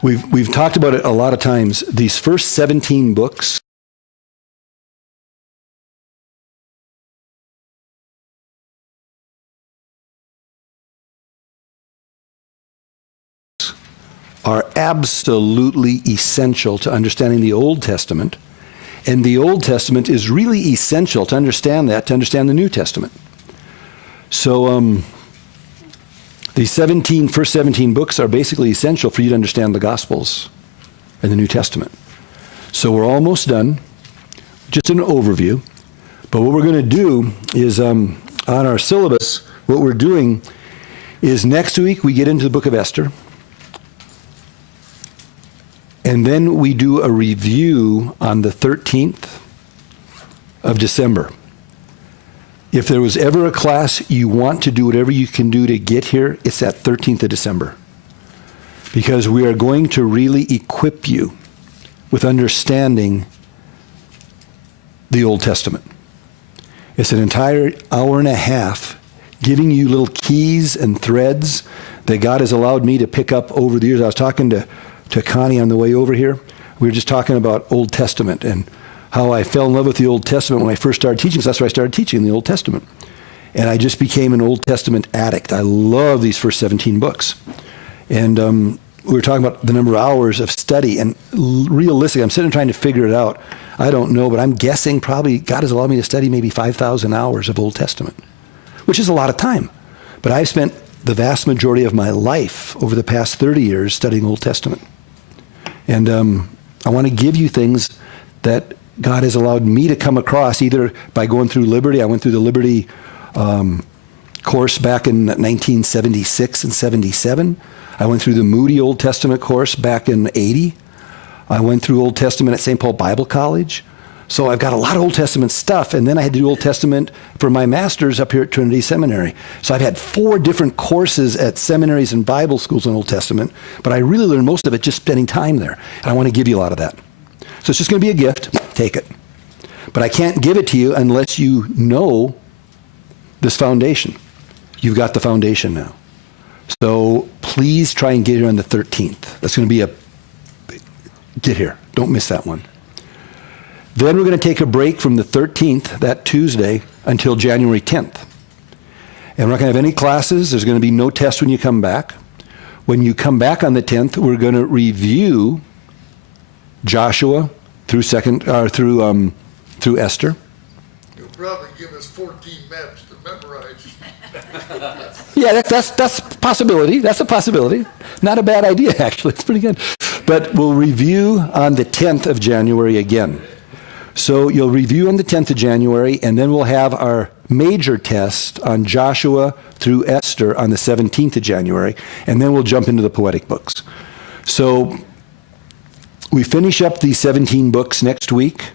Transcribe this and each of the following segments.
We've talked about it a lot of times. These first 17 books are absolutely essential to understanding the Old Testament. And the Old Testament is really essential to understand that, to understand the New Testament. So the first 17 books are basically essential for you to understand the Gospels and the New Testament. So we're almost done. Just an overview. But what we're going to do is, on our syllabus, what we're doing is next week we get into the book of Esther. And then we do a review on the 13th of December. If there was ever a class you want to do whatever you can do to get here, it's that 13th of December. Because we are going to really equip you with understanding the Old Testament. It's an entire hour and a half giving you little keys and threads that God has allowed me to pick up over the years. I was talking to Connie on the way over here. We were just talking about Old Testament and how I fell in love with the Old Testament when I first started teaching, because that's where I started teaching the Old Testament. And I just became an Old Testament addict. I love these first 17 books. And we were talking about the number of hours of study, and realistically, I'm sitting trying to figure it out. I don't know, but I'm guessing probably God has allowed me to study maybe 5,000 hours of Old Testament, which is a lot of time. But I've spent the vast majority of my life over the past 30 years studying Old Testament. And I want to give you things that God has allowed me to come across, either by going through Liberty. I went through the Liberty course back in 1976 and 77. I went through the Moody Old Testament course back in 80. I went through Old Testament at St. Paul Bible College. So I've got a lot of Old Testament stuff, and then I had to do Old Testament for my master's up here at Trinity Seminary. So I've had 4 different courses at seminaries and Bible schools in Old Testament, but I really learned most of it just spending time there. And I want to give you a lot of that. So it's just going to be a gift. Take it. But I can't give it to you unless you know this foundation. You've got the foundation now. So please try and get here on the 13th. That's going to be get here. Don't miss that one. Then we're going to take a break from the 13th, that Tuesday, until January 10th. And we're not going to have any classes. There's going to be no test when you come back. When you come back on the 10th, we're going to review Joshua through Esther. You'll probably give us 14 maps to memorize. Yeah, that's a possibility. That's a possibility. Not a bad idea, actually. It's pretty good. But we'll review on the 10th of January again. So you'll review on the 10th of January, and then we'll have our major test on Joshua through Esther on the 17th of January, and then we'll jump into the poetic books. So we finish up these 17 books next week.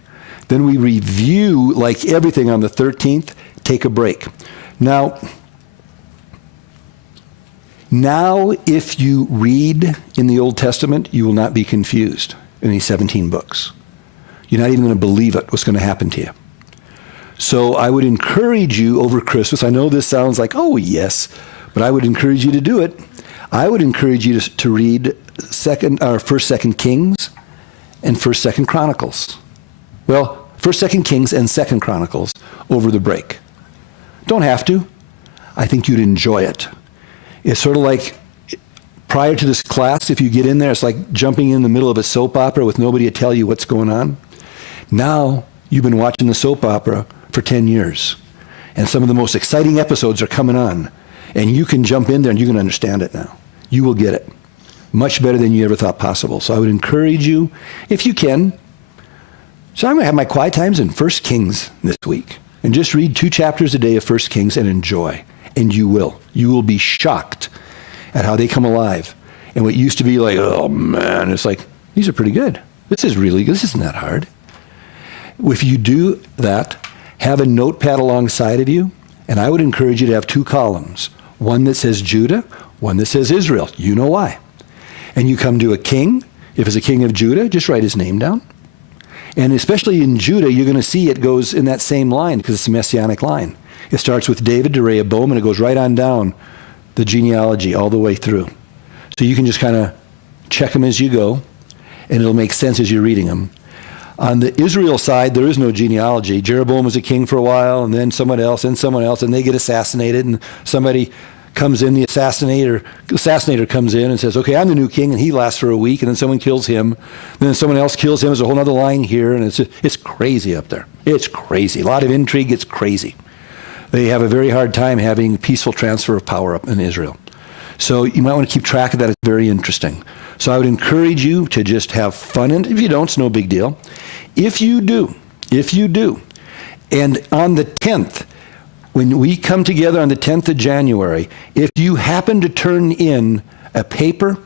Then we review like everything on the 13th, take a break. Now, if you read in the Old Testament, you will not be confused in these 17 books. You're not even going to believe it, what's going to happen to you. So I would encourage you over Christmas. I know this sounds like, oh, yes, but I would encourage you to do it. I would encourage you to read 1st, 2nd Kings and 1st, 2nd Chronicles. Well, 1st, 2nd Kings and 2nd Chronicles over the break. Don't have to. I think you'd enjoy it. It's sort of like prior to this class, if you get in there, it's like jumping in the middle of a soap opera with nobody to tell you what's going on. Now, you've been watching the soap opera for 10 years, and some of the most exciting episodes are coming on, and you can jump in there and you can understand it now. You will get it much better than you ever thought possible. So I would encourage you, if you can. So I'm going to have my quiet times in 1 Kings this week, and just read 2 chapters a day of 1 Kings and enjoy, and you will. You will be shocked at how they come alive. And what used to be like, oh man, it's like, these are pretty good. This is really good. This isn't that hard. If you do that, have a notepad alongside of you, and I would encourage you to have 2 columns. One that says Judah, one that says Israel. You know why. And you come to a king. If it's a king of Judah, just write his name down. And especially in Judah, you're going to see it goes in that same line because it's a messianic line. It starts with David to Rehoboam, and it goes right on down the genealogy all the way through. So you can just kind of check them as you go, and it'll make sense as you're reading them. On the Israel side, there is no genealogy. Jeroboam was a king for a while, and then someone else, and they get assassinated, and somebody comes in, the assassinator comes in and says, okay, I'm the new king, and he lasts for a week, and then someone kills him, and then someone else kills him. There's a whole other line here, and it's crazy up there. It's crazy. A lot of intrigue. It's crazy. They have a very hard time having peaceful transfer of power up in Israel. So you might want to keep track of that. It's very interesting. So I would encourage you to just have fun, and if you don't, it's no big deal. If you do, and on the 10th, when we come together on the 10th of January, if you happen to turn in a paper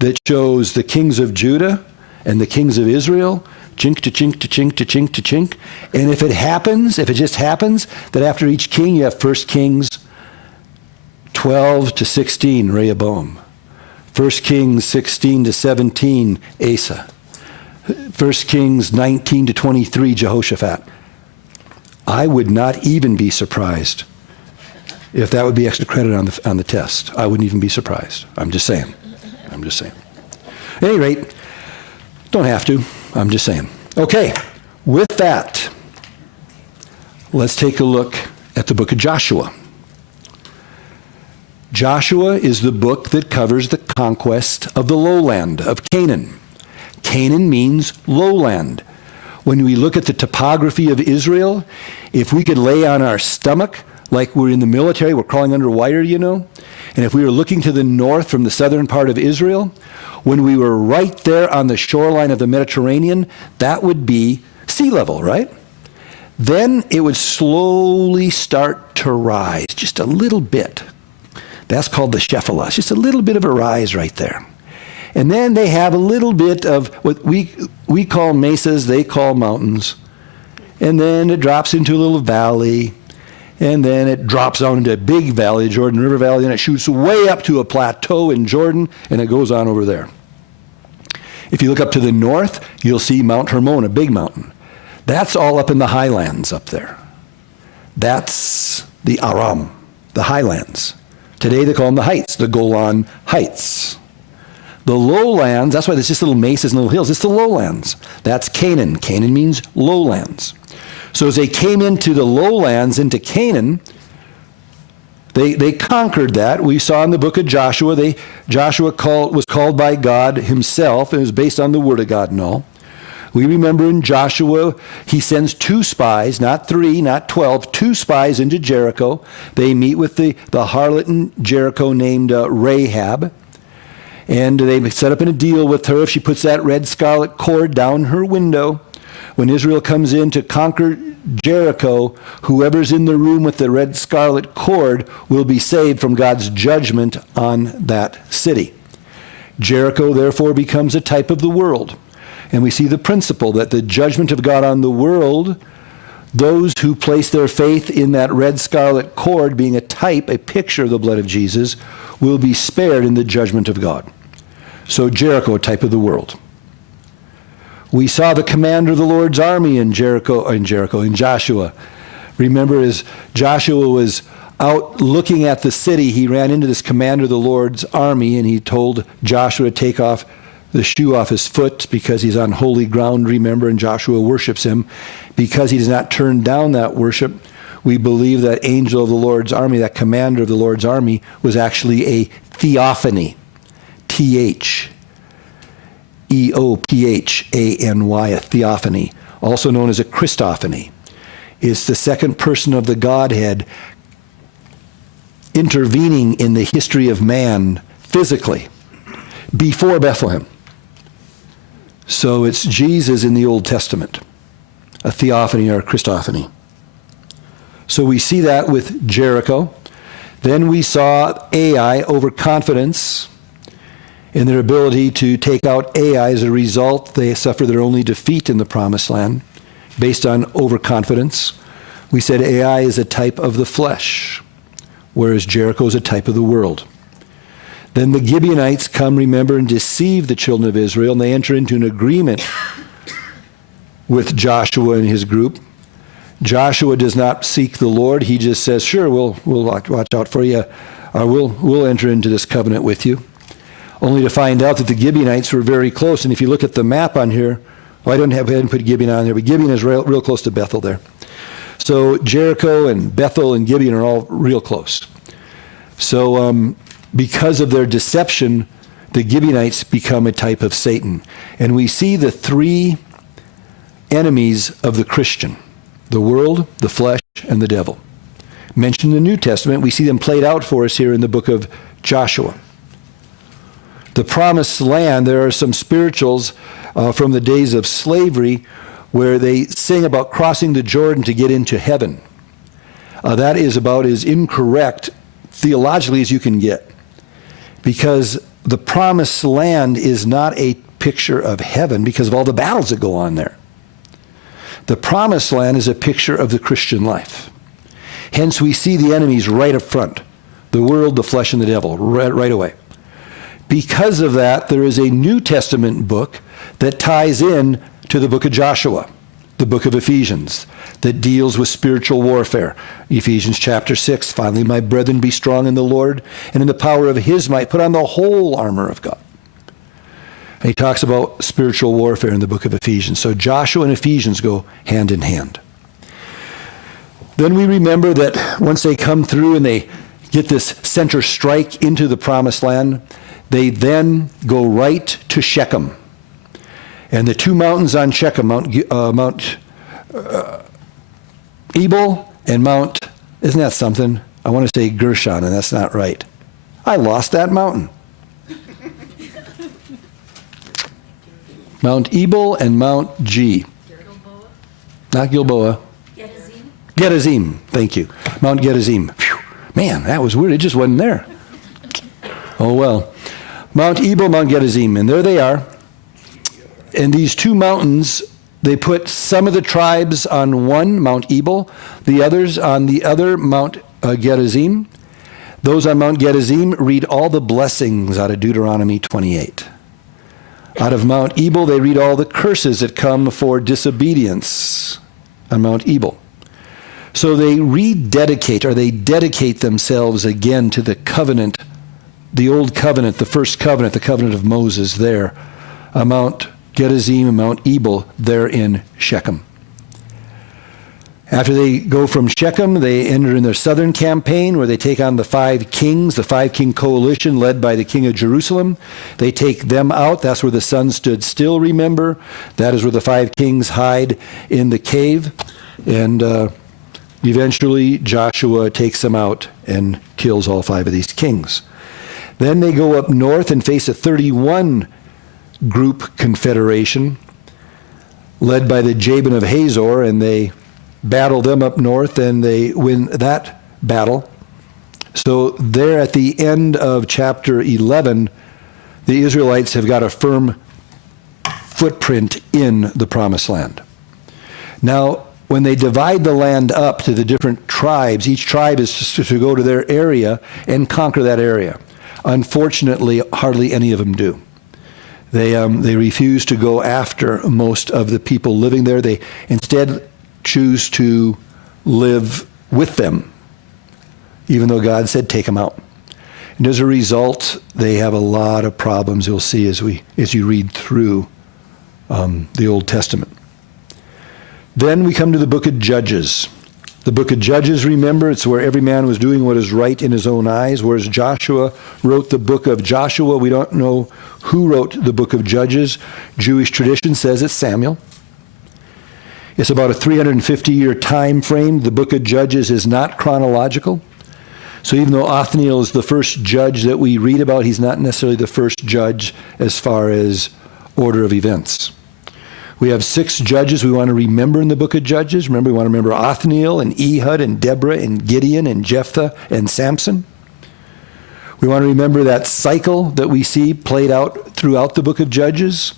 that shows the kings of Judah and the kings of Israel, chink to chink to chink to chink to chink, and if it just happens that after each king you have 1 Kings 12 to 16, Rehoboam. 1 Kings 16 to 17, Asa. 1 Kings 19 to 23, Jehoshaphat. I would not even be surprised if that would be extra credit on the test. I wouldn't even be surprised. I'm just saying. At any rate, don't have to. I'm just saying. Okay, with that, let's take a look at the book of Joshua. Joshua is the book that covers the conquest of the lowland of Canaan. Canaan means lowland. When we look at the topography of Israel, if we could lay on our stomach like we're in the military, we're crawling underwater, and if we were looking to the north from the southern part of Israel, when we were right there on the shoreline of the Mediterranean, that would be sea level, right? Then it would slowly start to rise, just a little bit. That's called the Shephelah, just a little bit of a rise right there. And then they have a little bit of what we call mesas, they call mountains. And then it drops into a little valley. And then it drops down into a big valley, Jordan River Valley, and it shoots way up to a plateau in Jordan, and it goes on over there. If you look up to the north, you'll see Mount Hermon, a big mountain. That's all up in the highlands up there. That's the Aram, the highlands. Today they call them the heights, the Golan Heights. The lowlands, that's why there's just little mesas and little hills. It's the lowlands. That's Canaan. Canaan means lowlands. So as they came into the lowlands, into Canaan, they conquered that. We saw in the book of Joshua, Joshua was called by God himself, and it was based on the word of God and all. We remember in Joshua, he sends 2 spies, not 3, not 12, 2 spies into Jericho. They meet with the harlot in Jericho named Rahab. And they set up in a deal with her. If she puts that red scarlet cord down her window, when Israel comes in to conquer Jericho, whoever's in the room with the red scarlet cord will be saved from God's judgment on that city. Jericho, therefore, becomes a type of the world. And we see the principle that the judgment of God on the world, those who place their faith in that red scarlet cord being a type, a picture of the blood of Jesus, will be spared in the judgment of God. So Jericho, a type of the world. We saw the commander of the Lord's army in Joshua. Remember, as Joshua was out looking at the city, he ran into this commander of the Lord's army, and he told Joshua to take off the shoe off his foot because he's on holy ground, remember, and Joshua worships him. Because he does not turn down that worship, we believe that angel of the Lord's army, that commander of the Lord's army, was actually a theophany. Theophany, a theophany, also known as a Christophany. It's the second person of the Godhead intervening in the history of man physically before Bethlehem. So it's Jesus in the Old Testament, a theophany or a Christophany. So we see that with Jericho. Then we saw Ai, overconfidence, in their ability to take out Ai. As a result, they suffer their only defeat in the Promised Land based on overconfidence. We said Ai is a type of the flesh, whereas Jericho is a type of the world. Then the Gibeonites come, remember, and deceive the children of Israel, and they enter into an agreement with Joshua and his group. Joshua does not seek the Lord. He just says, sure, we'll watch out for you. We'll enter into this covenant with you. only to find out that the Gibeonites were very close. And if you look at the map on here, well, I didn't put Gibeon on there, but Gibeon is real close to Bethel there. So Jericho and Bethel and Gibeon are all real close. So because of their deception, the Gibeonites become a type of Satan. And we see the three enemies of the Christian: the world, the flesh, and the devil. Mentioned in the New Testament, we see them played out for us here in the book of Joshua. The promised land, there are some spirituals from the days of slavery where they sing about crossing the Jordan to get into heaven. That is about as incorrect theologically as you can get, because the promised land is not a picture of heaven because of all the battles that go on there. The promised land is a picture of the Christian life. Hence, we see the enemies right up front: the world, the flesh, and the devil, right away. Because of that, there is a New Testament book that ties in to the book of Joshua, the book of Ephesians, that deals with spiritual warfare. Ephesians chapter 6, finally, my brethren, be strong in the Lord and in the power of his might. Put on the whole armor of God. And he talks about spiritual warfare in the book of Ephesians. So Joshua and Ephesians go hand in hand. Then we remember that once they come through and they get this center strike into the promised land, they then go right to Shechem. And the two mountains on Shechem, Mount Ebal and Mount, isn't that something? I want to say Gershon, and that's not right. I lost that mountain. Mount Ebal and Mount G. Gilboa. Not Gilboa. Gerizim. Gerizim, thank you. Mount Gerizim. Phew. Man, that was weird. It just wasn't there. Oh, well. Mount Ebal, Mount Gerizim, and there they are. And these two mountains, they put some of the tribes on one, Mount Ebal, the others on the other, Mount Gerizim. Those on Mount Gerizim read all the blessings out of Deuteronomy 28. Out of Mount Ebal, they read all the curses that come for disobedience on Mount Ebal. So they rededicate, or they dedicate themselves again to the covenant, the old covenant, the first covenant, the covenant of Moses there, Mount Gerizim and Mount Ebal there in Shechem. After they go from Shechem, they enter in their southern campaign where they take on the 5 kings, the 5-king coalition led by the king of Jerusalem. They take them out. That's where the sun stood still, remember. That is where the 5 kings hide in the cave. And eventually Joshua takes them out and kills all 5 of these kings. Then they go up north and face a 31 group confederation led by the Jabin of Hazor, and they battle them up north and they win that battle. So there at the end of chapter 11, the Israelites have got a firm footprint in the promised land. Now, when they divide the land up to the different tribes, each tribe is to go to their area and conquer that area. Unfortunately, hardly any of them do. They refuse to go after most of the people living there. They instead choose to live with them, even though God said take them out. And as a result, they have a lot of problems you'll see as you read through the Old Testament. Then we come to the book of Judges. The book of Judges, remember, it's where every man was doing what is right in his own eyes, whereas Joshua wrote the book of Joshua. We don't know who wrote the book of Judges. Jewish tradition says it's Samuel. It's about a 350-year time frame. The book of Judges is not chronological. So even though Othniel is the first judge that we read about, he's not necessarily the first judge as far as order of events. We have 6 judges we want to remember in the book of Judges. Remember, we want to remember Othniel and Ehud and Deborah and Gideon and Jephthah and Samson. We want to remember that cycle that we see played out throughout the book of Judges,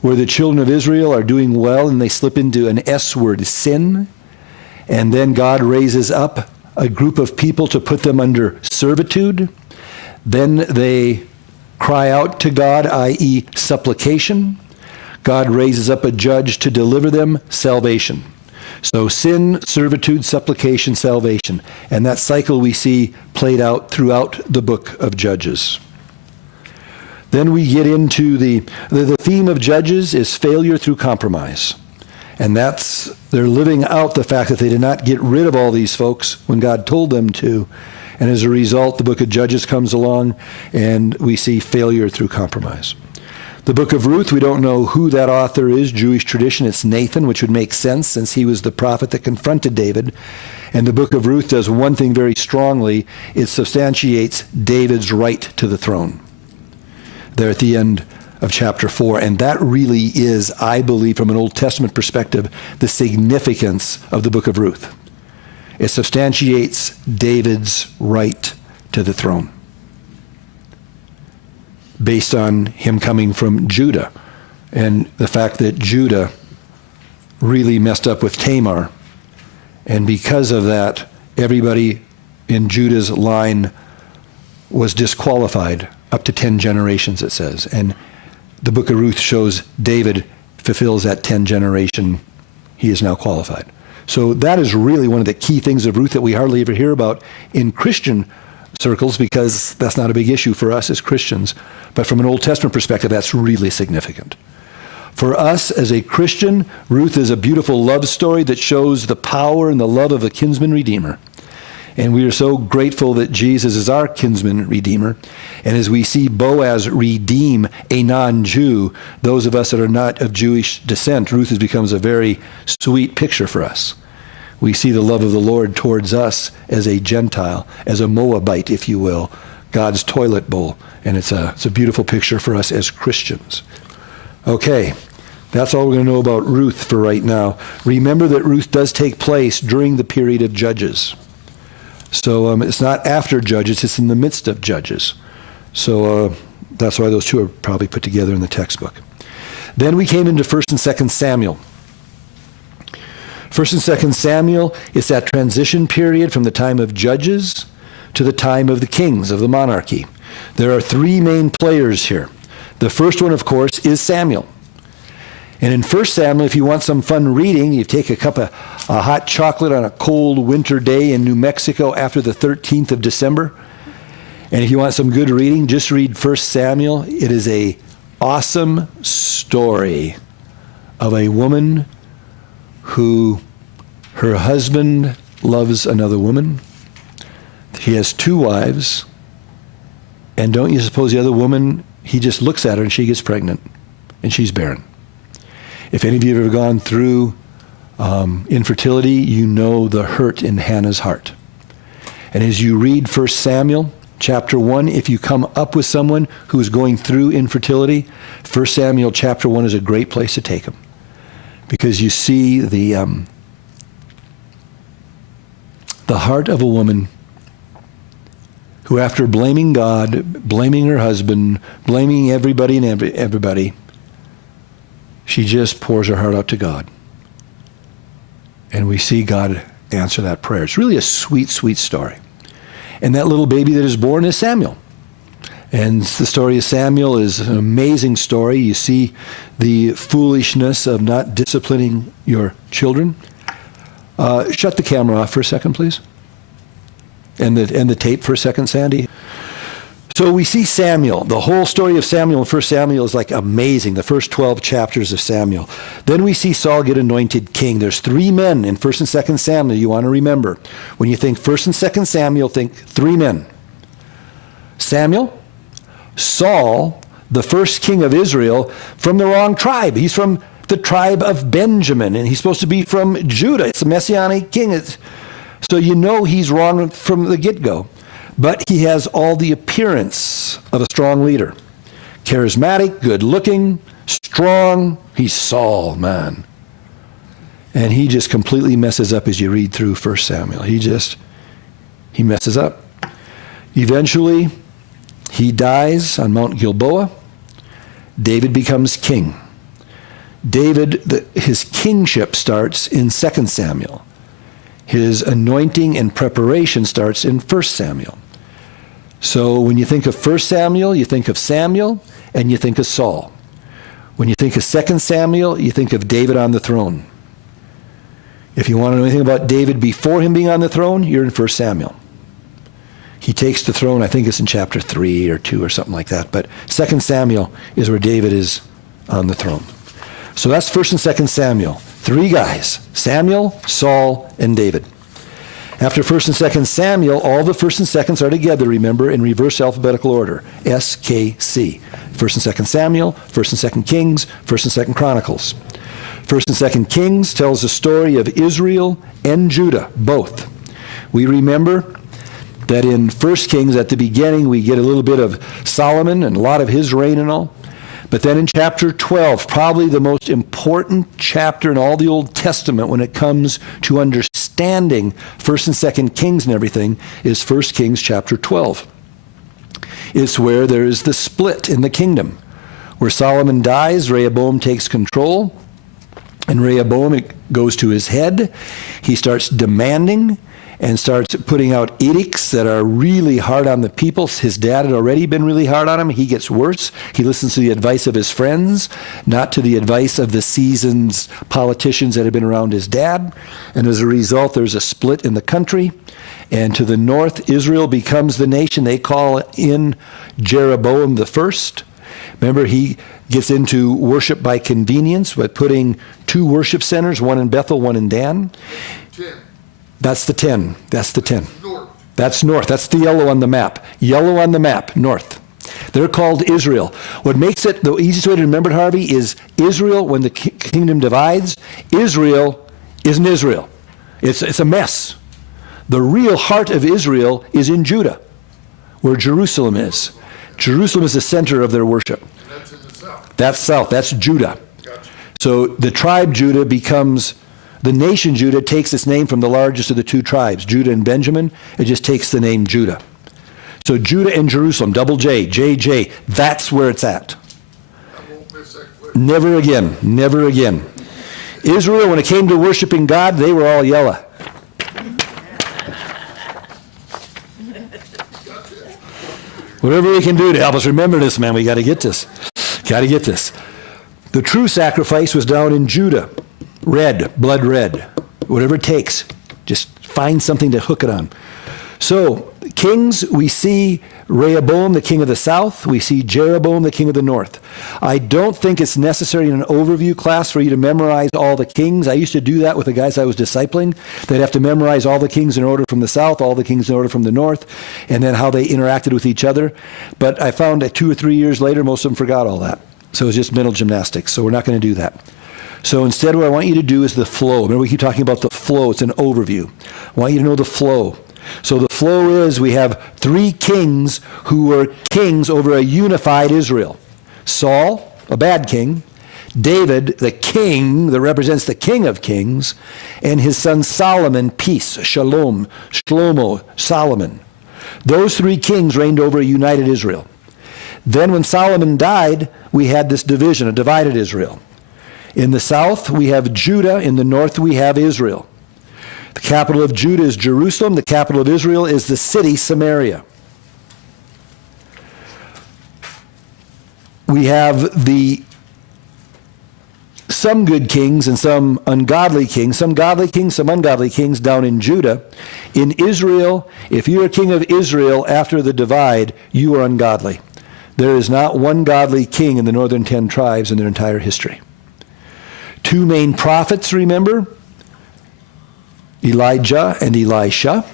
where the children of Israel are doing well and they slip into an S word, sin. And then God raises up a group of people to put them under servitude. Then they cry out to God, i.e. supplication. God raises up a judge to deliver them, salvation. So sin, servitude, supplication, salvation. And that cycle we see played out throughout the book of Judges. Then we get into the theme of Judges is failure through compromise. And they're living out the fact that they did not get rid of all these folks when God told them to. And as a result, the book of Judges comes along and we see failure through compromise. The book of Ruth, we don't know who that author is. Jewish tradition, it's Nathan, which would make sense since he was the prophet that confronted David. And the book of Ruth does one thing very strongly. It substantiates David's right to the throne. There at the end of chapter 4. And that really is, I believe, from an Old Testament perspective, the significance of the book of Ruth. It substantiates David's right to the throne based on him coming from Judah and the fact that Judah really messed up with Tamar. And because of that, everybody in Judah's line was disqualified up to 10 generations, it says. And the book of Ruth shows David fulfills that 10 generation. He is now qualified. So that is really one of the key things of Ruth that we hardly ever hear about in Christian circles because that's not a big issue for us as Christians. But from an Old Testament perspective, that's really significant. For us as a Christian, Ruth is a beautiful love story that shows the power and the love of a kinsman redeemer. And we are so grateful that Jesus is our kinsman redeemer. And as we see Boaz redeem a non-Jew, those of us that are not of Jewish descent, Ruth becomes a very sweet picture for us. We see the love of the Lord towards us as a Gentile, as a Moabite, if you will, God's toilet bowl. And it's a beautiful picture for us as Christians. Okay, that's all we're going to know about Ruth for right now. Remember that Ruth does take place during the period of Judges. So it's not after Judges, it's in the midst of Judges. So that's why those two are probably put together in the textbook. Then we came into 1 and 2 Samuel. 1 and 2 Samuel is that transition period from the time of Judges to the time of the kings, of the monarchy. There are three main players here. The first one, of course, is Samuel. And in 1 Samuel, if you want some fun reading, you take a cup of hot chocolate on a cold winter day in New Mexico after the 13th of December. And if you want some good reading, just read 1 Samuel. It is an awesome story of a woman who her husband loves another woman. He has two wives. And don't you suppose the other woman, he just looks at her and she gets pregnant and she's barren. If any of you have ever gone through infertility, you know the hurt in Hannah's heart. And as you read 1 Samuel chapter 1, if you come up with someone who is going through infertility, 1 Samuel chapter 1 is a great place to take them. Because you see the heart of a woman who, after blaming God, blaming her husband, blaming everybody and everybody, she just pours her heart out to God. And we see God answer that prayer. It's really a sweet, sweet story. And that little baby that is born is Samuel. And the story of Samuel is an amazing story. You see the foolishness of not disciplining your children. Shut the camera off for a second, please. And the tape for a second, Sandy. So we see Samuel. The whole story of Samuel in 1 Samuel is like amazing, the first 12 chapters of Samuel. Then we see Saul get anointed king. There's three men in 1 and 2 Samuel you want to remember. When you think 1 and 2 Samuel, think three men. Samuel, Saul, the first king of Israel, from the wrong tribe. He's from the tribe of Benjamin, and he's supposed to be from Judah. It's a messianic king. So you know he's wrong from the get-go. But he has all the appearance of a strong leader. Charismatic, good-looking, strong. He's Saul, man. And he just completely messes up as you read through 1 Samuel. He messes up. Eventually, he dies on Mount Gilboa. David becomes king. His kingship starts in 2 Samuel. His anointing and preparation starts in 1 Samuel. So when you think of 1 Samuel, you think of Samuel, and you think of Saul. When you think of 2 Samuel, you think of David on the throne. If you want to know anything about David before him being on the throne, you're in 1 Samuel. He takes the throne, I think it's in chapter 3 or 2 or something like that. But 2 Samuel is where David is on the throne. So that's 1 and 2 Samuel. 3 guys, Samuel, Saul, and David. After 1 and 2 Samuel, all the 1st and 2nds are together, remember, in reverse alphabetical order, SKC. 1 and 2 Samuel, 1 and 2 Kings, 1 and 2 Chronicles. 1 and 2 Kings tells the story of Israel and Judah, both. We remember that in 1 Kings, at the beginning, we get a little bit of Solomon and a lot of his reign and all. But then in chapter 12, probably the most important chapter in all the Old Testament when it comes to understanding 1 and 2 Kings and everything, is 1 Kings chapter 12. It's where there is the split in the kingdom. Where Solomon dies, Rehoboam takes control, and Rehoboam, it goes to his head. He starts demanding and starts putting out edicts that are really hard on the people. His dad had already been really hard on him. He gets worse. He listens to the advice of his friends, not to the advice of the seasoned politicians that had been around his dad. And as a result, there's a split in the country. And to the north, Israel becomes the nation. They call in Jeroboam the first. Remember, he gets into worship by convenience by putting 2 worship centers, one in Bethel, one in Dan. 10. That's the 10. That's the 10. North. That's north. That's the yellow on the map. Yellow on the map, north. They're called Israel. What makes it the easiest way to remember it, Harvey, is Israel, when the kingdom divides, Israel isn't Israel. It's a mess. The real heart of Israel is in Judah, where Jerusalem is. Jerusalem is the center of their worship. And that's in the south. That's south. That's Judah. Gotcha. So the tribe Judah becomes, the nation Judah takes its name from the largest of the 2 tribes, Judah and Benjamin. It just takes the name Judah. So Judah and Jerusalem, double J, JJ, that's where it's at. I won't miss that question. Never again, never again. Israel, when it came to worshiping God, they were all yellow. Whatever we can do to help us remember this, man, we got to get this. Got to get this. The true sacrifice was down in Judah. Red, blood red. Whatever it takes. Just find something to hook it on. So, kings, we see Rehoboam, the king of the south. We see Jeroboam, the king of the north. I don't think it's necessary in an overview class for you to memorize all the kings. I used to do that with the guys I was discipling. They'd have to memorize all the kings in order from the south, all the kings in order from the north, and then how they interacted with each other. But I found that 2 or 3 years later, most of them forgot all that. So it was just mental gymnastics. So we're not going to do that. So instead, what I want you to do is the flow. Remember, we keep talking about the flow. It's an overview. I want you to know the flow. So the flow is we have 3 kings who were kings over a unified Israel. Saul, a bad king. David, the king that represents the king of kings. And his son Solomon, peace, shalom, Shlomo, Solomon. Those 3 kings reigned over a united Israel. Then when Solomon died, we had this division, a divided Israel. In the south, we have Judah. In the north, we have Israel. The capital of Judah is Jerusalem. The capital of Israel is the city Samaria. We have some good kings and some ungodly kings, some godly kings, some ungodly kings down in Judah. In Israel, if you're a king of Israel after the divide, you are ungodly. There is not one godly king in the northern 10 tribes in their entire history. 2 main prophets, remember? Elijah and Elisha.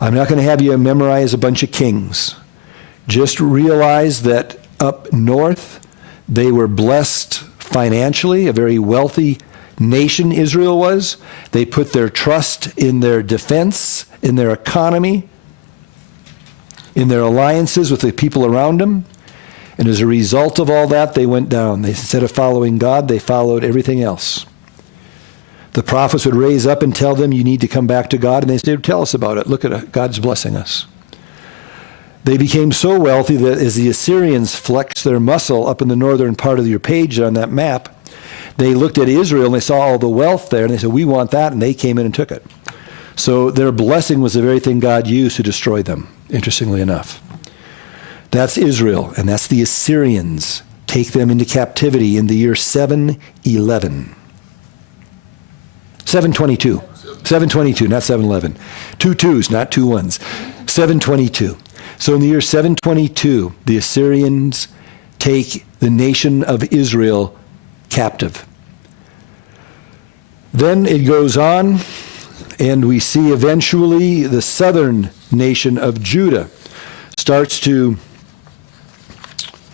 I'm not going to have you memorize a bunch of kings. Just realize that up north, they were blessed financially, a very wealthy nation Israel was. They put their trust in their defense, in their economy, in their alliances with the people around them. And as a result of all that, they went down. Instead of following God, they followed everything else. The prophets would raise up and tell them, you need to come back to God. And they said, tell us about it. Look at it. God's blessing us. They became so wealthy that as the Assyrians flexed their muscle up in the northern part of your page on that map, they looked at Israel and they saw all the wealth there. And they said, we want that. And they came in and took it. So their blessing was the very thing God used to destroy them, interestingly enough. That's Israel. And that's the Assyrians. Take them into captivity in the year 711. 722. 722, not 711. Two twos, not two ones. 722. So in the year 722, the Assyrians take the nation of Israel captive. Then it goes on, and we see eventually the southern nation of Judah starts to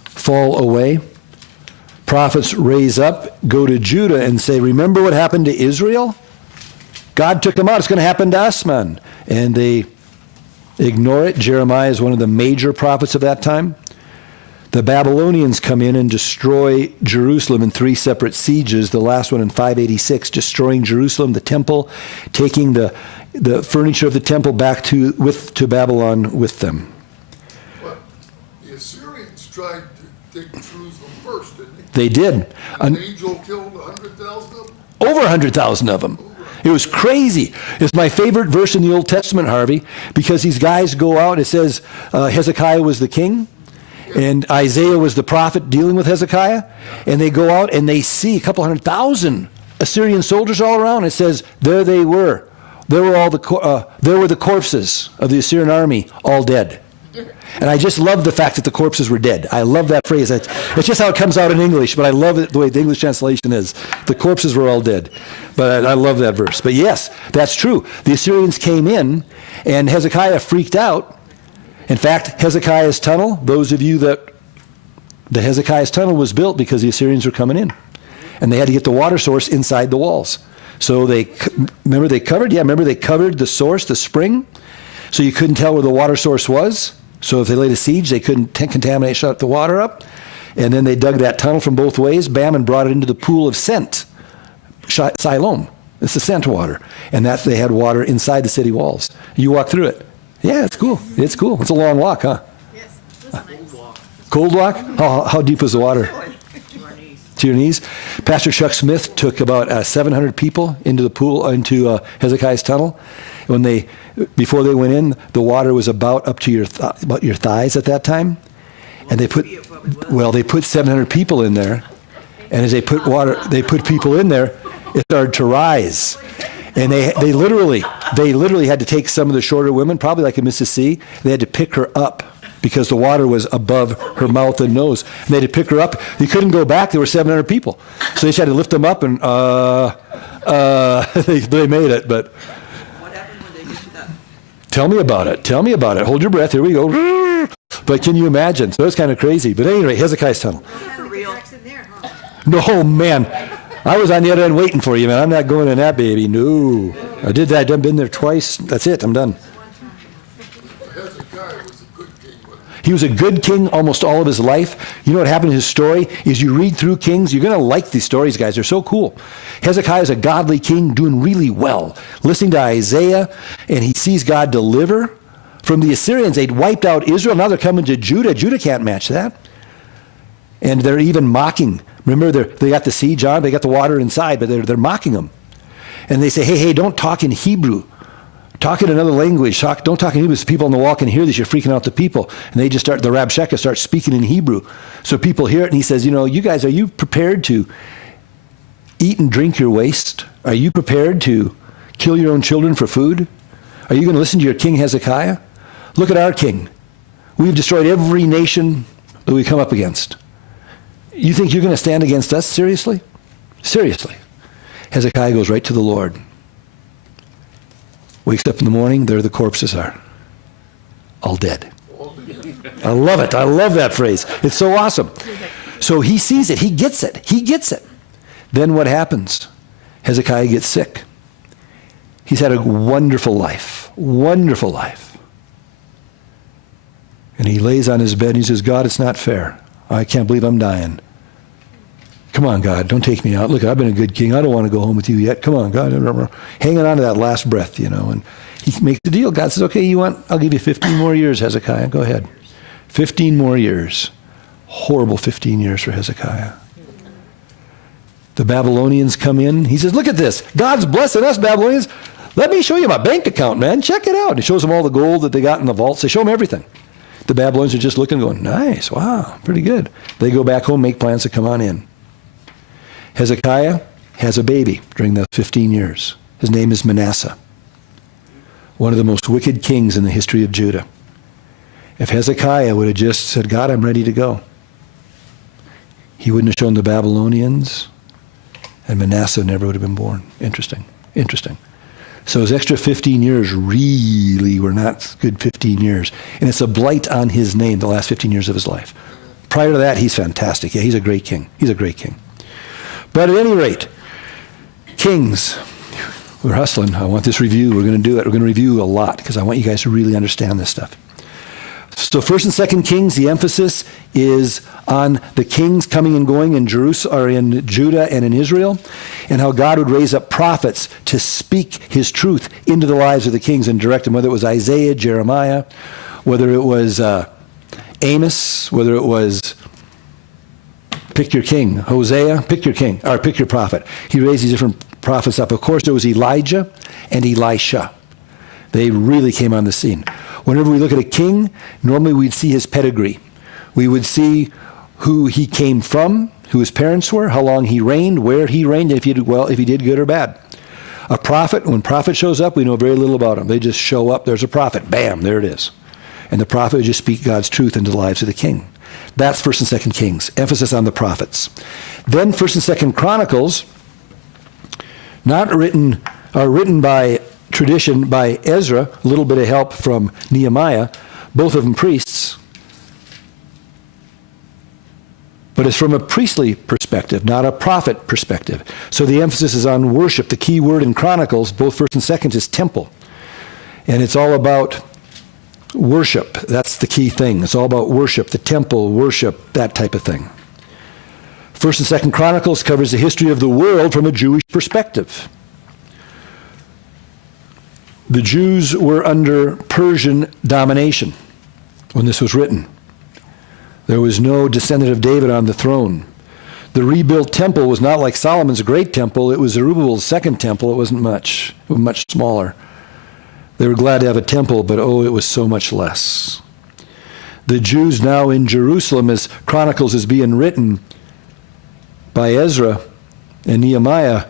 fall away. Prophets raise up, go to Judah and say, remember what happened to Israel? God took them out. It's going to happen to us, man. And they ignore it. Jeremiah is one of the major prophets of that time. The Babylonians come in and destroy Jerusalem in 3 separate sieges, the last one in 586, destroying Jerusalem, the temple, taking the furniture of the temple back to Babylon with them. But the Assyrians tried to take Jerusalem first, didn't They they? did. An angel killed 100,000 of them? Over 100,000 of them. It was crazy. It's my favorite verse in the Old Testament, Harvey, because these guys go out. It says Hezekiah was the king, and Isaiah was the prophet dealing with Hezekiah. And they go out and they see a couple 100,000 Assyrian soldiers all around. It says there they were. There were the corpses of the Assyrian army, all dead. And I just love the fact that the corpses were dead. I love that phrase. It's just how it comes out in English, but I love it the way the English translation is. The corpses were all dead. But I love that verse. But yes, that's true. The Assyrians came in, and Hezekiah freaked out. In fact, Hezekiah's tunnel, those of you that the Hezekiah's tunnel was built because the Assyrians were coming in. And they had to get the water source inside the walls. So they covered the source, the spring, so you couldn't tell where the water source was. So if they laid a siege, they couldn't contaminate, shut the water up. And then they dug that tunnel from both ways, bam, and brought it into the pool of scent, Siloam. It's the scent water. And they had water inside the city walls. You walk through it. Yeah, it's cool. It's cool. It's a long walk, huh? Yes, this is nice. Cold walk? How deep was the water? To your knees. Pastor Chuck Smith took about 700 people into the pool, into Hezekiah's tunnel. Before they went in, the water was about up to about your thighs at that time. And they put 700 people in there. And as they put people in there, it started to rise. And they literally had to take some of the shorter women, probably like a Mrs. C. They had to pick her up because the water was above her mouth and nose. And they had to pick her up. They couldn't go back. There were 700 people. So they just had to lift them up and they made it. But What happened when they get to that? tell me about it. Hold your breath. Here we go. But can you imagine? So it's kind of crazy. But anyway, Hezekiah's tunnel. For real. No, man. I was on the other end waiting for you, man. I'm not going in that baby. No. I did that. I've been there twice. That's it. I'm done. Hezekiah was a good king, but He was a good king almost all of his life. You know what happened in his story? Is you read through Kings, you're going to like these stories, guys. They're so cool. Hezekiah is a godly king doing really well, listening to Isaiah, and he sees God deliver from the Assyrians. They'd wiped out Israel. Now they're coming to Judah. Judah can't match that. And they're even mocking. Remember, they got the siege on. They got the water inside, but they're mocking them. And they say, hey, don't talk in Hebrew. Talk in another language. Don't talk in Hebrew. So people on the wall can hear this. You're freaking out the people. And they just the Rabshakeh starts speaking in Hebrew. So people hear it, and he says, you guys, are you prepared to eat and drink your waste? Are you prepared to kill your own children for food? Are you going to listen to your king Hezekiah? Look at our king. We've destroyed every nation that we come up against. You think you're going to stand against us? Seriously? Seriously. Hezekiah goes right to the Lord. Wakes up in the morning, there the corpses are. All dead. I love it. I love that phrase. It's so awesome. So he sees it. He gets it. He gets it. Then what happens? Hezekiah gets sick. He's had a wonderful life. Wonderful life. And he lays on his bed and he says, God, it's not fair. I can't believe I'm dying. Come on, God, don't take me out. Look, I've been a good king. I don't want to go home with you yet. Come on, God. Hanging on to that last breath, And he makes the deal. God says, okay, I'll give you 15 more years, Hezekiah. Go ahead. 15 more years. Horrible 15 years for Hezekiah. The Babylonians come in. He says, look at this. God's blessing us, Babylonians. Let me show you my bank account, man. Check it out. He shows them all the gold that they got in the vaults. They show them everything. The Babylonians are just looking, going, nice, wow, pretty good. They go back home, make plans to come on in. Hezekiah has a baby during the 15 years. His name is Manasseh. one of the most wicked kings in the history of Judah. If Hezekiah would have just said, God, I'm ready to go, he wouldn't have shown the Babylonians, and Manasseh never would have been born. Interesting. So his extra 15 years really were not good 15 years. And it's a blight on his name the last 15 years of his life. Prior to that, he's fantastic. Yeah, he's a great king. But at any rate, kings, we're hustling. I want this review. We're going to do it. We're going to review a lot because I want you guys to really understand this stuff. So 1st and 2nd Kings, the emphasis is on the kings coming and going in Jerusalem, or in Judah and in Israel, and how God would raise up prophets to speak his truth into the lives of the kings and direct them, whether it was Isaiah, Jeremiah, whether it was Amos, whether it was pick your king, Hosea, pick your king, or pick your prophet. He raised these different prophets up. Of course, there was Elijah and Elisha. They really came on the scene. Whenever we look at a king, normally we'd see his pedigree. We would see who he came from, who his parents were, how long he reigned, where he reigned, and if he did good or bad. A prophet, when prophet shows up, we know very little about him. They just show up, there's a prophet, bam, there it is. And the prophet would just speak God's truth into the lives of the king. That's 1st and 2nd Kings, emphasis on the prophets. Then 1st and 2nd Chronicles, written by tradition by Ezra, a little bit of help from Nehemiah, both of them priests. But it's from a priestly perspective, not a prophet perspective. So the emphasis is on worship. The key word in Chronicles, both 1st and 2nd, is temple. And it's all about worship. That's the key thing. It's all about worship, the temple, worship, that type of thing. 1st and 2nd Chronicles covers the history of the world from a Jewish perspective. The Jews were under Persian domination when this was written. There was no descendant of David on the throne. The rebuilt temple was not like Solomon's great temple. It was Zerubbabel's second temple. It wasn't much. It was much smaller. They were glad to have a temple, but it was so much less. The Jews now in Jerusalem, as Chronicles is being written by Ezra and Nehemiah,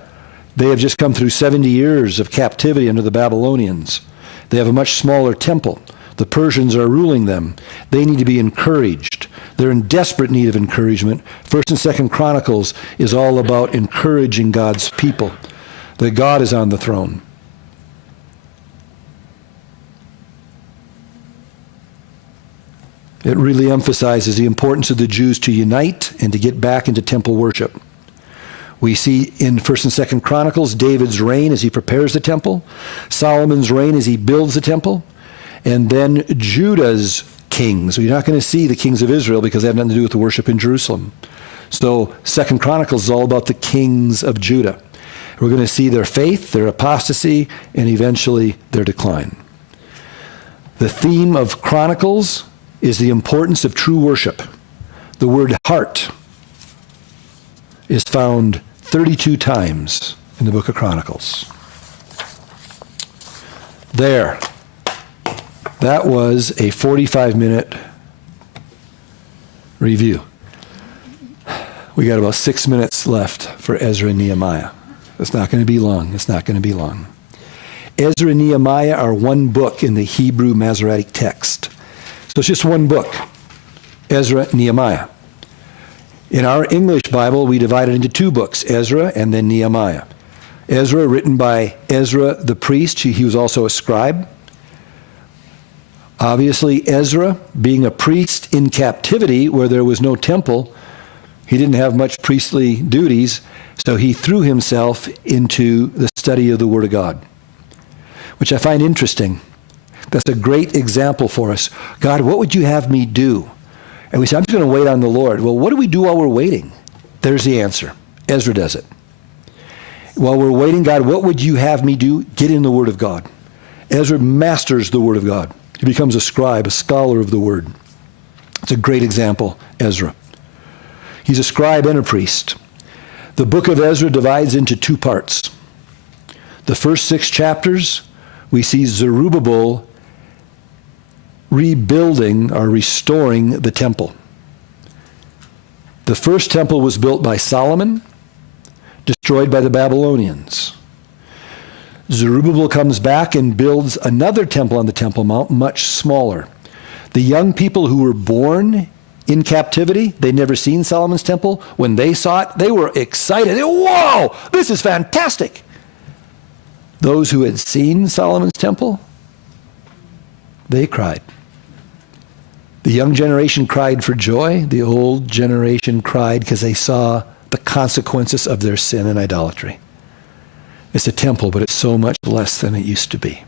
they have just come through 70 years of captivity under the Babylonians. They have a much smaller temple. The Persians are ruling them. They need to be encouraged. They're in desperate need of encouragement. 1st and 2nd Chronicles is all about encouraging God's people, that God is on the throne. It really emphasizes the importance of the Jews to unite and to get back into temple worship. We see in 1st and 2nd Chronicles David's reign as he prepares the temple, Solomon's reign as he builds the temple, and then Judah's kings. You're not going to see the kings of Israel because they have nothing to do with the worship in Jerusalem. So 2nd Chronicles is all about the kings of Judah. We're going to see their faith, their apostasy, and eventually their decline. The theme of Chronicles is the importance of true worship. The word heart is found 32 times in the book of Chronicles. There. That was a 45-minute review. We got about 6 minutes left for Ezra and Nehemiah. It's not going to be long. Ezra and Nehemiah are one book in the Hebrew Masoretic text. So it's just one book, Ezra and Nehemiah. In our English Bible, we divide it into two books, Ezra and then Nehemiah. Ezra, written by Ezra the priest. He was also a scribe. Obviously, Ezra, being a priest in captivity where there was no temple, he didn't have much priestly duties, so he threw himself into the study of the Word of God, which I find interesting. That's a great example for us. God, what would you have me do? And we say, I'm just going to wait on the Lord. Well, what do we do while we're waiting? There's the answer. Ezra does it. While we're waiting, God, what would you have me do? Get in the Word of God. Ezra masters the Word of God. He becomes a scribe, a scholar of the Word. It's a great example, Ezra. He's a scribe and a priest. The book of Ezra divides into two parts. The first 6 chapters, we see Zerubbabel rebuilding or restoring the temple. The first temple was built by Solomon, destroyed by the Babylonians. Zerubbabel comes back and builds another temple on the Temple Mount, much smaller. The young people who were born in captivity, they'd never seen Solomon's temple. When they saw it, they were excited. Whoa, this is fantastic. Those who had seen Solomon's temple, they cried. The young generation cried for joy. The old generation cried because they saw the consequences of their sin and idolatry. It's a temple, but it's so much less than it used to be.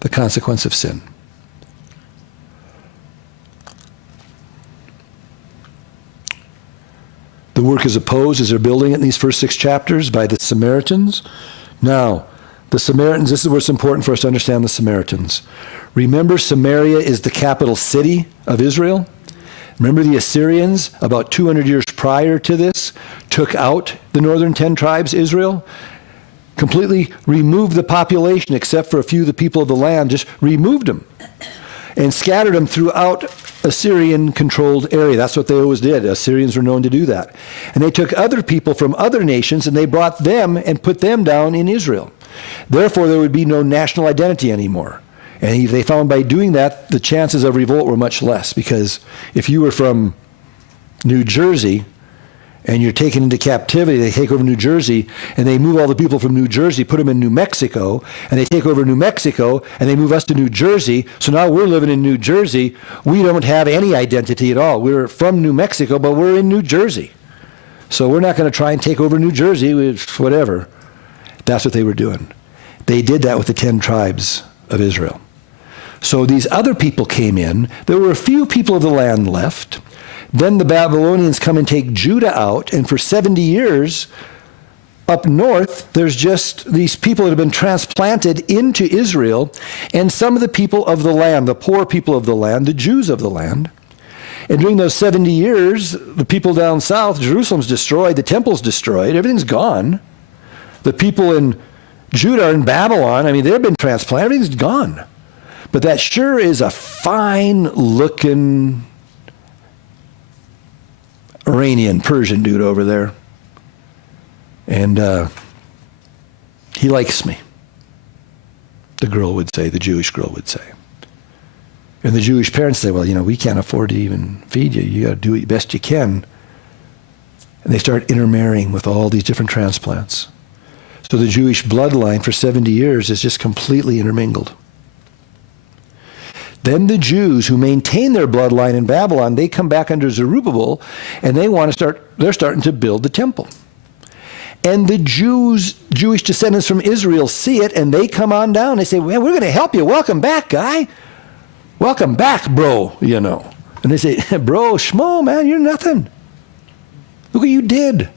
The consequence of sin. The work is opposed as they're building it in these first 6 chapters by the Samaritans. Now, the Samaritans, this is where it's important for us to understand the Samaritans. Remember, Samaria is the capital city of Israel. Remember, the Assyrians, about 200 years prior to this, took out the northern 10 tribes, Israel, completely removed the population except for a few of the people of the land, just removed them and scattered them throughout Assyrian-controlled area. That's what they always did. Assyrians were known to do that. And they took other people from other nations and they brought them and put them down in Israel. Therefore, there would be no national identity anymore. And they found by doing that, the chances of revolt were much less, because if you were from New Jersey and you're taken into captivity, they take over New Jersey and they move all the people from New Jersey, put them in New Mexico, and they take over New Mexico and they move us to New Jersey. So now we're living in New Jersey. We don't have any identity at all. We're from New Mexico, but we're in New Jersey. So we're not going to try and take over New Jersey, whatever. That's what they were doing. They did that with the 10 tribes of Israel. So these other people came in. There were a few people of the land left. Then the Babylonians come and take Judah out, and for 70 years, up north, there's just these people that have been transplanted into Israel, and some of the people of the land, the poor people of the land, the Jews of the land. And during those 70 years, the people down south, Jerusalem's destroyed, the temple's destroyed, everything's gone. The people in Judah are in Babylon. I mean, they've been transplanted, everything's gone. But that sure is a fine-looking Iranian, Persian dude over there. And he likes me, the girl would say, the Jewish girl would say. And the Jewish parents say, well, you know, we can't afford to even feed you. You got to do it best you can. And they start intermarrying with all these different transplants. So the Jewish bloodline for 70 years is just completely intermingled. Then the Jews who maintain their bloodline in Babylon, they come back under Zerubbabel, and they're starting to build the temple. And the Jewish descendants from Israel see it, and they come on down. They say, well, we're going to help you. Welcome back, guy. Welcome back, bro, you know. And they say, bro, schmo, man, you're nothing. Look what you did.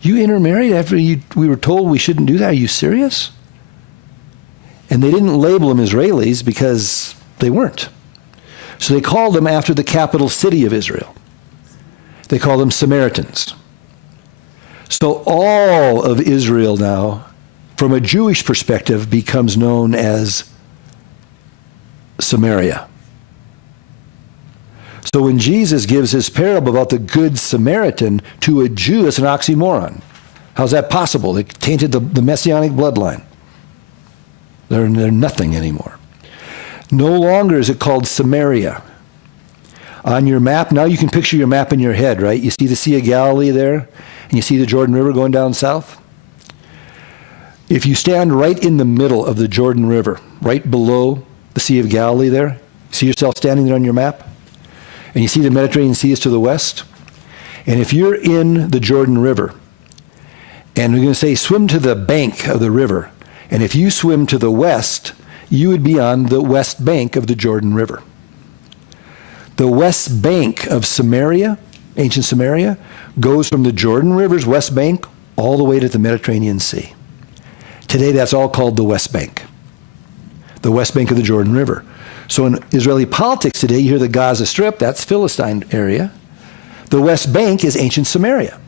You intermarried after we were told we shouldn't do that. Are you serious? And they didn't label them Israelis because they weren't. So they called them after the capital city of Israel. They called them Samaritans. So all of Israel now, from a Jewish perspective, becomes known as Samaria. So when Jesus gives his parable about the Good Samaritan to a Jew, it's an oxymoron. How's that possible? They tainted the Messianic bloodline. They're nothing anymore. No longer is it called Samaria. On your map, now you can picture your map in your head, right? You see the Sea of Galilee there, and you see the Jordan River going down south. If you stand right in the middle of the Jordan River, right below the Sea of Galilee there, see yourself standing there on your map, and you see the Mediterranean Sea is to the west. And if you're in the Jordan River, and we're going to say swim to the bank of the river, and if you swim to the west, you would be on the west bank of the Jordan River. The west bank of Samaria, ancient Samaria, goes from the Jordan River's west bank all the way to the Mediterranean Sea. Today, that's all called the West Bank. The west bank of the Jordan River. So in Israeli politics today, you hear the Gaza Strip, that's Philistine area. The West Bank is ancient Samaria.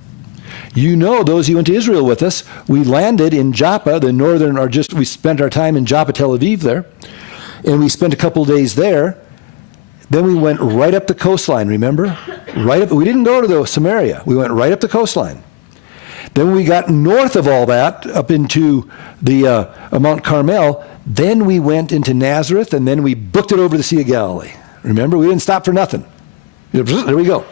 You know, those who went to Israel with us, we landed in Joppa, we spent our time in Joppa, Tel Aviv there, and we spent a couple days there. Then we went right up the coastline, remember? Right up, we didn't go to the Samaria. We went right up the coastline. Then we got north of all that, up into the Mount Carmel. Then we went into Nazareth, and then we booked it over to the Sea of Galilee. Remember, we didn't stop for nothing. There we go.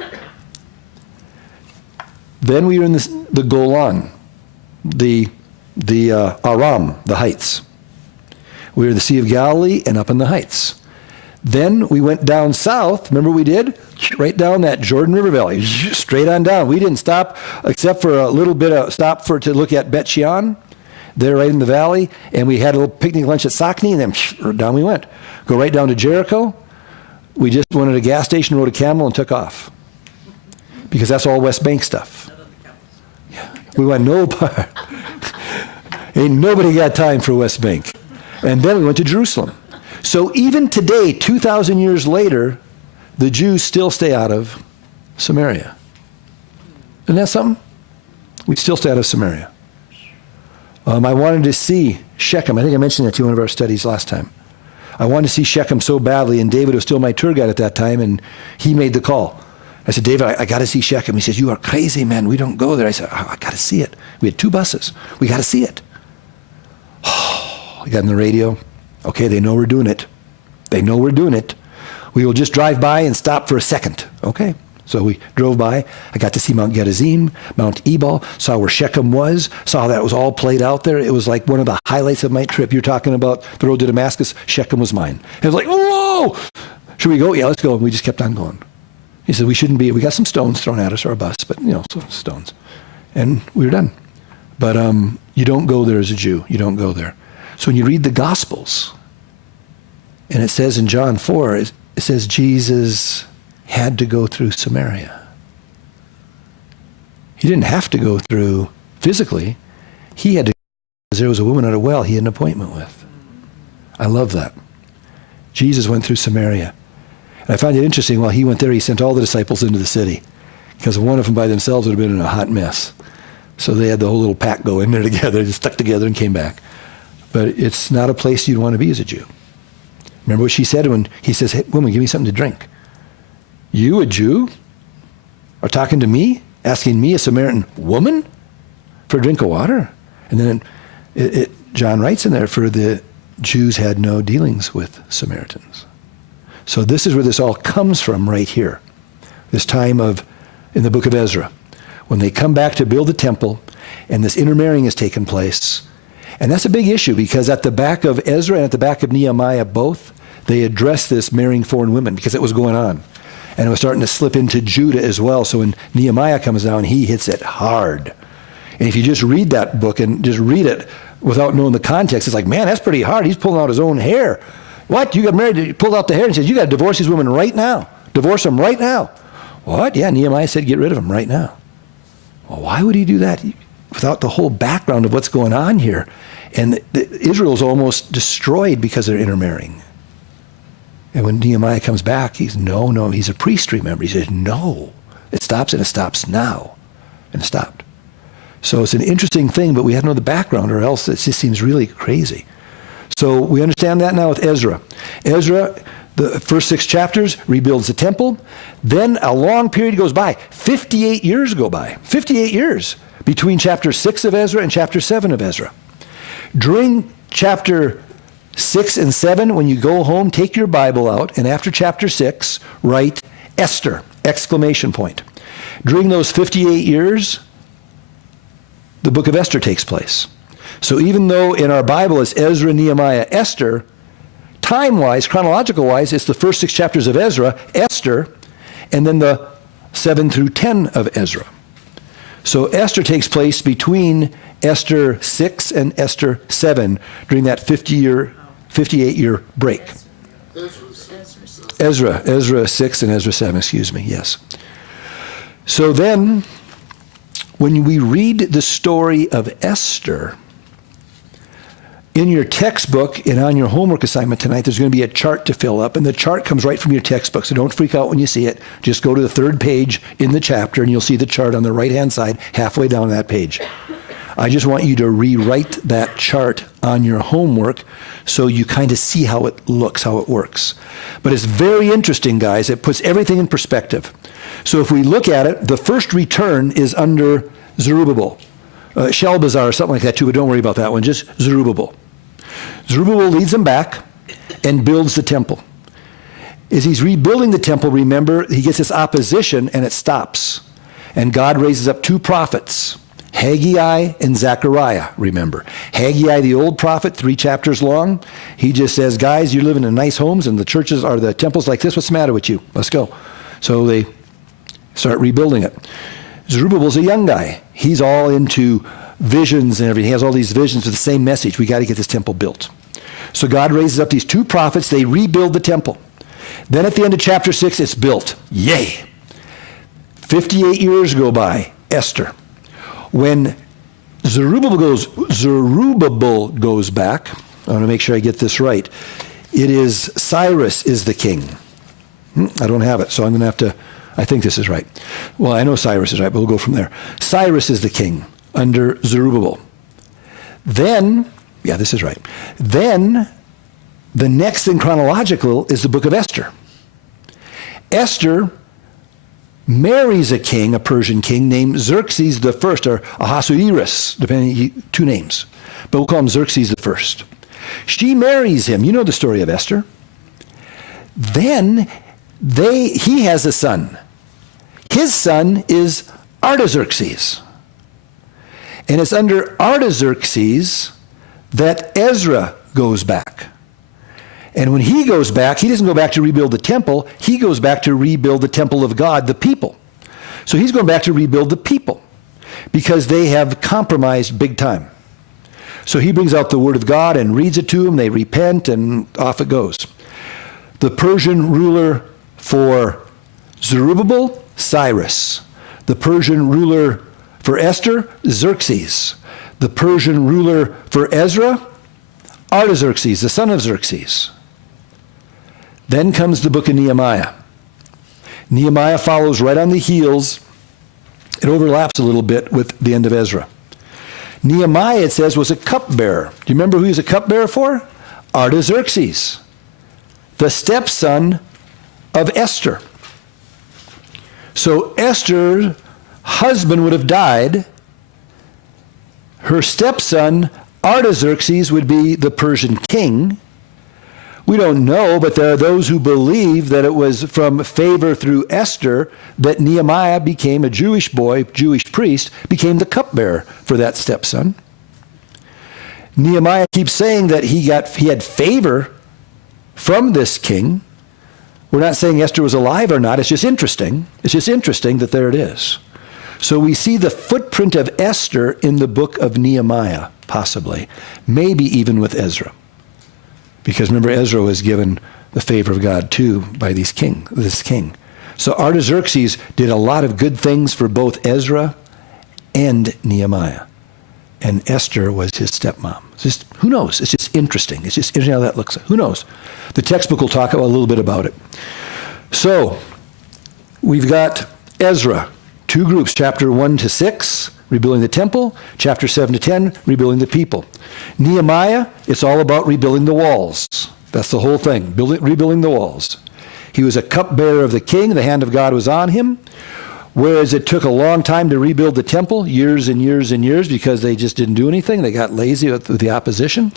Then we were in the Golan, the Aram, the heights. We were in the Sea of Galilee and up in the heights. Then we went down south. Remember what we did? Right down that Jordan River Valley, straight on down. We didn't stop except for a little bit of stop to look at Bet Shean, there right in the valley. And we had a little picnic lunch at Sakni, and then down we went. Go right down to Jericho. We just went at a gas station, rode a camel, and took off. Because that's all West Bank stuff. Yeah. We went no part. Ain't nobody got time for West Bank. And then we went to Jerusalem. So even today, 2,000 years later, the Jews still stay out of Samaria. Isn't that something? We still stay out of Samaria. I wanted to see Shechem. I think I mentioned that to you in one of our studies last time. I wanted to see Shechem so badly, and David was still my tour guide at that time, and he made the call. I said, David, I got to see Shechem. He says, you are crazy, man. We don't go there. I said, I got to see it. We had 2 buses. We got to see it. I got on the radio. Okay, they know we're doing it. They know we're doing it. We will just drive by and stop for a second. Okay. So we drove by. I got to see Mount Gerizim, Mount Ebal, saw where Shechem was, saw how that was all played out there. It was like one of the highlights of my trip. You're talking about the road to Damascus. Shechem was mine. It was like, whoa! Should we go? Yeah, let's go. And we just kept on going. He said, we shouldn't be. We got some stones thrown at us or a bus, but, stones. And we were done. But you don't go there as a Jew. You don't go there. So when you read the Gospels, and it says in John 4, it says Jesus had to go through Samaria. He didn't have to go through physically. He had to, because there was a woman at a well he had an appointment with. I love that. Jesus went through Samaria. And I find it interesting, while he went there, he sent all the disciples into the city, because one of them by themselves would have been in a hot mess. So they had the whole little pack go in there together, just stuck together and came back. But it's not a place you'd want to be as a Jew. Remember what she said when he says, hey, woman, give me something to drink. You, a Jew, are talking to me, asking me, a Samaritan woman, for a drink of water? And then John writes in there, for the Jews had no dealings with Samaritans. So this is where this all comes from right here. This time in the book of Ezra, when they come back to build the temple, and this intermarrying has taken place. And that's a big issue, because at the back of Ezra and at the back of Nehemiah both, they address this marrying foreign women, because it was going on. And it was starting to slip into Judah as well. So when Nehemiah comes down, he hits it hard. And if you just read that book and just read it without knowing the context, it's like, man, that's pretty hard. He's pulling out his own hair. What? You got married, you pulled out the hair and says, you got to divorce these women right now. Divorce them right now. What? Yeah, Nehemiah said, get rid of them right now. Well, why would he do that without the whole background of what's going on here? And Israel's almost destroyed because they're intermarrying. And when Nehemiah comes back, he's he's a priest, remember. He says, no, it stops, and it stops now. And it stopped. So it's an interesting thing, but we have to know the background, or else it just seems really crazy. So we understand that now with Ezra. Ezra, the first 6 chapters, rebuilds the temple. Then a long period goes by. 58 years go by. 58 years between chapter 6 of Ezra and chapter 7 of Ezra. During chapter 6 and 7, when you go home, take your Bible out, and after chapter 6, write Esther, exclamation point. During those 58 years, the book of Esther takes place. So even though in our Bible it's Ezra, Nehemiah, Esther, time-wise, chronological-wise, it's the first 6 chapters of Ezra, Esther, and then the 7 through 10 of Ezra. So Esther takes place between Esther 6 and Esther 7 during that 58-year break. Ezra 6 and Ezra 7, yes. So then, when we read the story of Esther, in your textbook and on your homework assignment tonight, there's going to be a chart to fill up, and the chart comes right from your textbook, so don't freak out when you see it. Just go to the 3rd page in the chapter, and you'll see the chart on the right-hand side, halfway down that page. I just want you to rewrite that chart on your homework so you kind of see how it looks, how it works. But it's very interesting, guys. It puts everything in perspective. So if we look at it, the first return is under Zerubbabel. Shalbazar or something like that too, but don't worry about that one. Just Zerubbabel. Zerubbabel leads them back and builds the temple. As he's rebuilding the temple, remember, he gets this opposition and it stops. And God raises up two prophets, Haggai and Zechariah, remember. Haggai, the old prophet, 3 chapters long, he just says, guys, you're living in nice homes and the churches are the temples like this. What's the matter with you? Let's go. So they start rebuilding it. Zerubbabel's a young guy. He's all into visions and everything. He has all these visions with the same message. We got to get this temple built. So God raises up these two prophets. They rebuild the temple. Then at the end of chapter 6, it's built. Yay! 58 years go by. Esther. When Zerubbabel goes back, I want to make sure I get this right. It is Cyrus is the king. I don't have it, so I'm going to have to, I think this is right. Well, I know Cyrus is right, but we'll go from there. Cyrus is the king under Zerubbabel. Then, yeah, this is right. Then, the next in chronological is the book of Esther. Esther marries a king, a Persian king, named Xerxes the First, or Ahasuerus, depending, 2 names. But we'll call him Xerxes the First. She marries him. You know the story of Esther. Then he has a son. His son is Artaxerxes. And it's under Artaxerxes that Ezra goes back. And when he goes back, he doesn't go back to rebuild the temple. He goes back to rebuild the temple of God, the people. So he's going back to rebuild the people because they have compromised big time. So he brings out the word of God and reads it to them. They repent and off it goes. The Persian ruler for Zerubbabel, Cyrus. The Persian ruler for Esther, Xerxes. The Persian ruler for Ezra, Artaxerxes, the son of Xerxes. Then comes the book of Nehemiah. Nehemiah follows right on the heels. It overlaps a little bit with the end of Ezra. Nehemiah, it says, was a cupbearer. Do you remember who he was a cupbearer for? Artaxerxes, the stepson of Esther. So Esther's husband would have died. Her stepson, Artaxerxes, would be the Persian king. We don't know, but there are those who believe that it was from favor through Esther that Nehemiah became a Jewish boy, Jewish priest, became the cupbearer for that stepson. Nehemiah keeps saying that he had favor from this king. We're not saying Esther was alive or not. It's just interesting. It's just interesting that there it is. So we see the footprint of Esther in the book of Nehemiah, possibly. Maybe even with Ezra. Because remember, Ezra was given the favor of God too by this king. So Artaxerxes did a lot of good things for both Ezra and Nehemiah. And Esther was his stepmom. Just, who knows? It's just interesting. It's just interesting how that looks. Who knows? The textbook will talk a little bit about it. So we've got Ezra, 2 groups, chapter 1 to 6, rebuilding the temple, chapter 7 to 10, rebuilding the people. Nehemiah, it's all about rebuilding the walls. That's the whole thing, rebuilding the walls. He was a cupbearer of the king. The hand of God was on him. Whereas it took a long time to rebuild the temple, years and years and years, because they just didn't do anything. They got lazy with the opposition.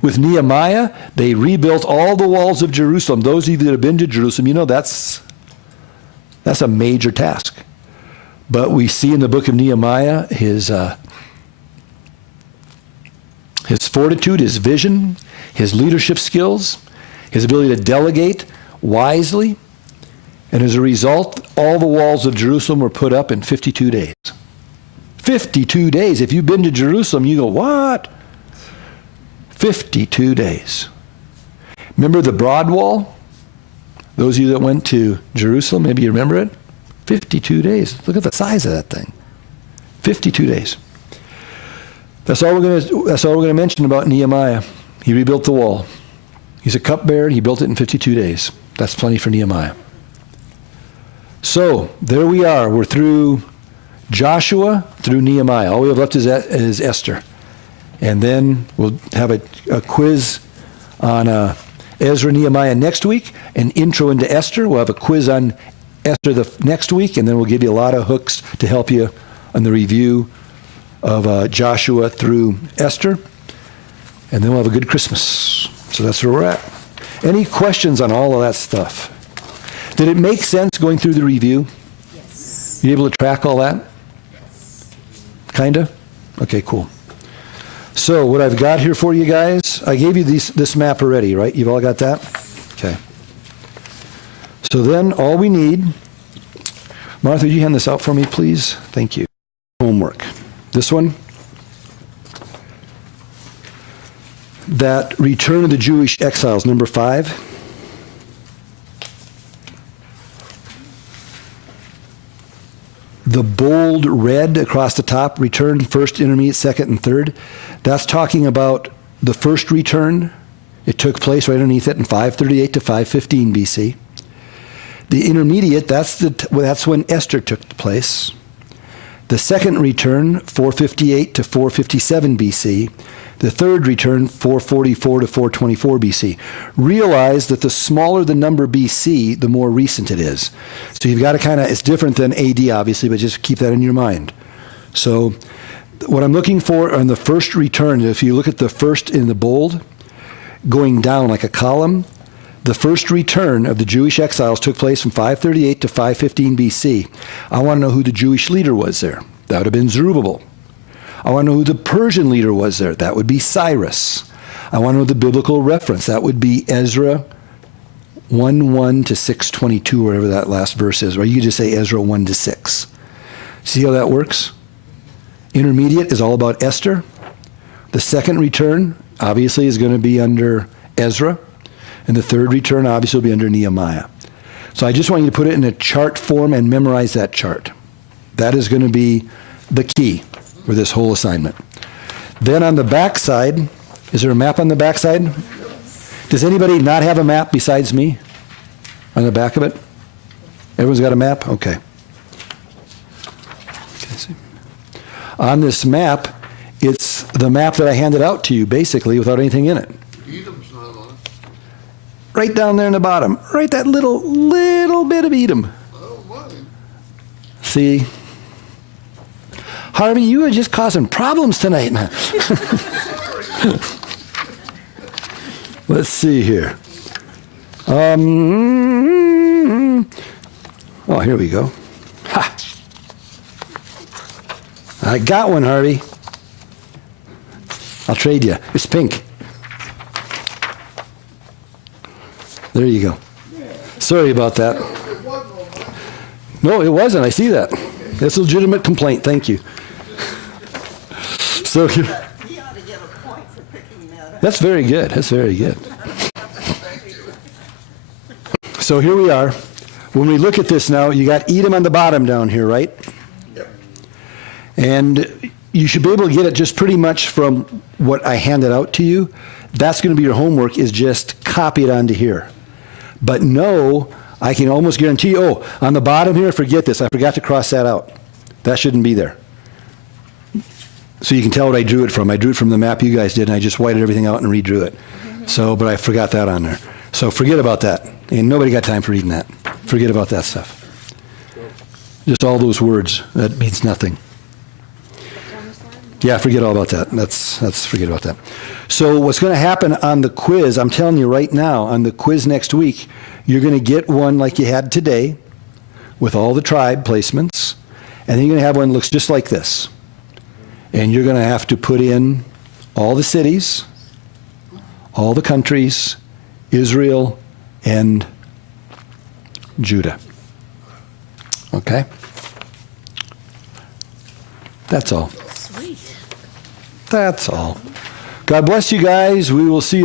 With Nehemiah, they rebuilt all the walls of Jerusalem. Those of you that have been to Jerusalem, you know that's a major task. But we see in the book of Nehemiah his fortitude, his vision, his leadership skills, his ability to delegate wisely. And as a result, all the walls of Jerusalem were put up in 52 days. 52 days. If you've been to Jerusalem, you go, what? 52 days. Remember the Broad Wall? Those of you that went to Jerusalem, maybe you remember it? 52 days. Look at the size of that thing. 52 days. That's all we're going to mention about Nehemiah. He rebuilt the wall. He's a cupbearer. He built it in 52 days. That's plenty for Nehemiah. So there we are. We're through Joshua, through Nehemiah. All we have left is Esther. And then we'll have a quiz on Ezra, Nehemiah next week, an intro into Esther. We'll have a quiz on Esther the next week, and then we'll give you a lot of hooks to help you on the review of Joshua through Esther, and then we'll have a good Christmas. So that's where we're at. Any questions on all of that stuff? Did it make sense going through the review? Yes. You able to track all that? Yes. Kinda? Okay, cool. So what I've got here for you guys, I gave you this map already, right? You've all got that? Okay. So then all we need, Martha, would you hand this out for me, please? Thank you. Homework. This one. That return of the Jewish exiles, number 5. The bold red across the top, return first, intermediate, second, and third. That's talking about the first return. It took place right underneath it in 538 to 515 BC. The intermediate, that's when Esther took place. The second return, 458 to 457 BC. The third return, 444 to 424 BC. Realize that the smaller the number BC, the more recent it is. So you've got to kind of, it's different than AD, obviously, but just keep that in your mind. So what I'm looking for on the first return, if you look at the first in the bold, going down like a column, the first return of the Jewish exiles took place from 538 to 515 BC. I want to know who the Jewish leader was there. That would have been Zerubbabel. I want to know who the Persian leader was there. That would be Cyrus. I want to know the biblical reference. That would be Ezra 1:1 to 6:22, wherever that last verse is. Or you could just say Ezra 1 to 6. See how that works? Intermediate is all about Esther. The second return, obviously, is going to be under Ezra. And the third return, obviously, will be under Nehemiah. So I just want you to put it in a chart form and memorize that chart. That is going to be the key for this whole assignment. Then on the back side, is there a map on the back side? Does anybody not have a map besides me on the back of it? Everyone's got a map? Okay. See. On this map, it's the map that I handed out to you, basically, without anything in it. Edom's not on. Right down there in the bottom. Right that little bit of Edom. I don't mind. See? Harvey, you are just causing problems tonight, man. Let's see here. Oh, here we go. Ha! I got one, Harvey. I'll trade you. It's pink. There you go. Sorry about that. It wasn't on mine. No, it wasn't. I see that. That's a legitimate complaint. Thank you. So He ought to get a point for picking that up. that's very good. That's very good. So here we are. When we look at this now, you got Edom on the bottom down here, right? Yep. And you should be able to get it just pretty much from what I handed out to you. That's going to be your homework, is just copy it onto here. But no, I can almost guarantee you, oh, on the bottom here, forget this. I forgot to cross that out. That shouldn't be there. So you can tell what I drew it from. I drew it from the map you guys did, and I just whited everything out and redrew it. So, but I forgot that on there. So forget about that. And nobody got time for reading that. Forget about that stuff. Just all those words. That means nothing. Yeah, forget all about that. That's forget about that. So what's going to happen on the quiz, I'm telling you right now, on the quiz next week, you're going to get one like you had today with all the tribe placements, and then you're going to have one that looks just like this. And you're going to have to put in all the cities, all the countries, Israel, and Judah. Okay? That's all. Sweet. That's all. God bless you guys. We will see you.